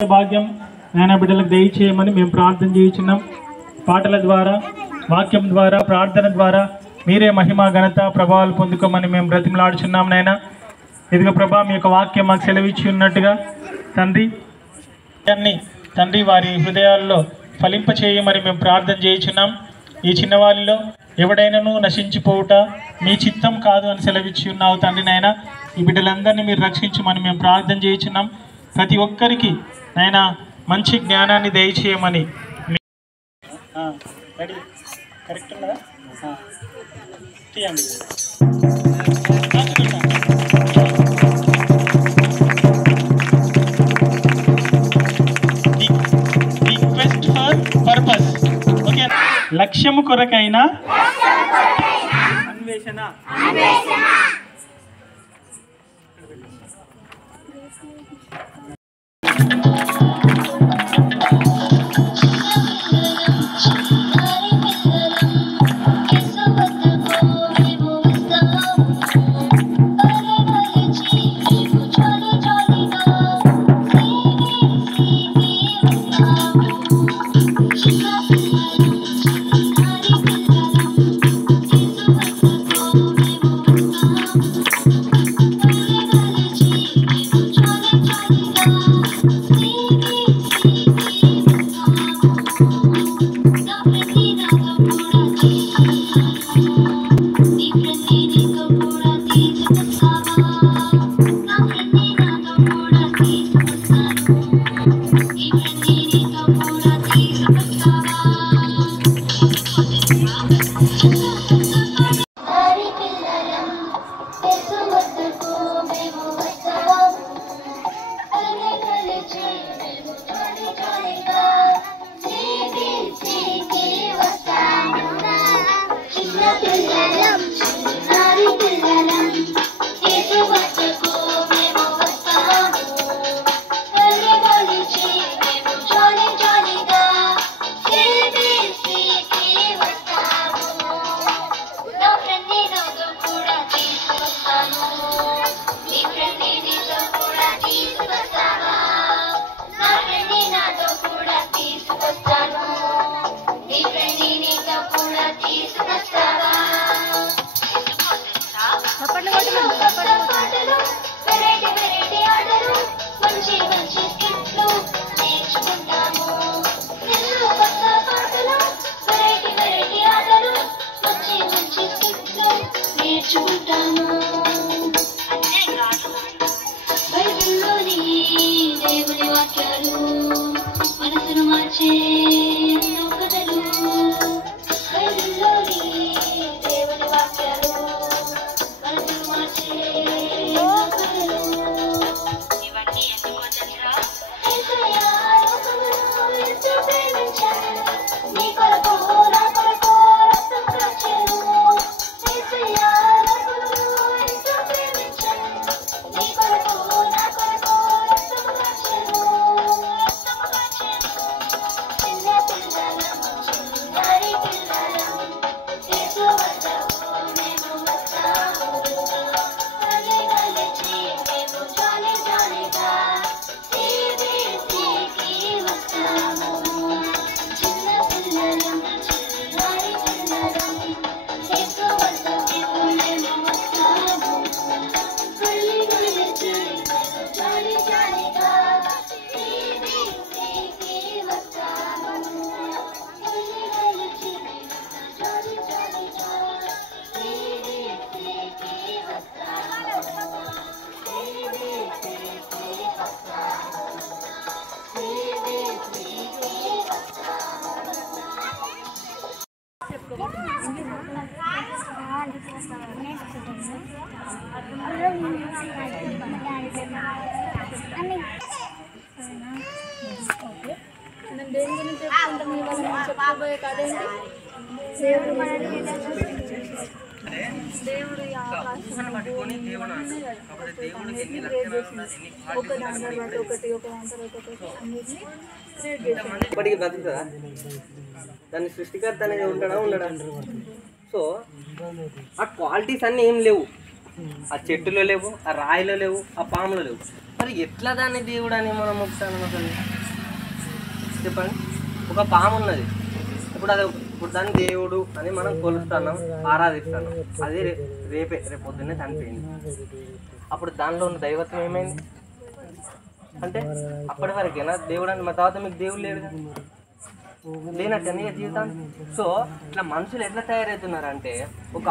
భాగ్యం నాయన బిడ్డలకు దయచేయమని మేము ప్రార్థన చేయించున్నాం. పాటల ద్వారా, వాక్యం ద్వారా, ప్రార్థన ద్వారా మీరే మహిమ ఘనత ప్రభావాలు పొందుకోమని మేము బ్రతిమలాడుచున్నాం. నాయన ఇదిగో ప్రభా, మీ యొక్క వాక్యం మాకు సెలవిచ్చి ఉన్నట్టుగా తండ్రి వారి హృదయాల్లో ఫలింపచేయమని మేము ప్రార్థన చేయించున్నాం. ఈ చిన్నవారిలో ఎవడైనాను నశించిపోవుట మీ చిత్తం కాదు అని సెలవిచ్చి ఉన్నావు తండ్రి. నాయన ఈ బిడ్డలందరినీ మీరు రక్షించమని మేము ప్రార్థన చేయించున్నాం. ప్రతి ఒక్కరికి నాయన మంచి జ్ఞానాన్ని దయచేయమని. కరెక్ట్ ఉన్నదా? తీయండి. Request for purpose. ఓకే, లక్ష్యము కొరకైనా అన్వేషణ. ఇప్పటికి బ్రతుకుతుందా? దాన్ని సృష్టికర్త అనేది ఉండడా? సో ఆ క్వాలిటీస్ అన్నీ ఏం లేవు. ఆ చెట్టులో లేవు, ఆ రాయిలో లేవు, ఆ పాములో లేవు. మరి ఎట్లా దాన్ని దేవుడు అని మనం మొక్కుతాను అసలు చెప్పండి. ఒక పాము ఉన్నది, ఇప్పుడు దాన్ని దేవుడు అని మనం కొలుస్తున్నాం, ఆరాధిస్తున్నాం. అది రేపు పొద్దున్నే చనిపోయింది. అప్పుడు దానిలో ఉన్న దైవత్వం ఏమైంది అంటే అప్పటి వరకేనా దేవుడు అని? మా తర్వాత మీకు దేవుడు లేడు లేనట్టని జీవితాన్ని. సో ఇట్లా మనుషులు ఎట్లా తయారవుతున్నారంటే ఒక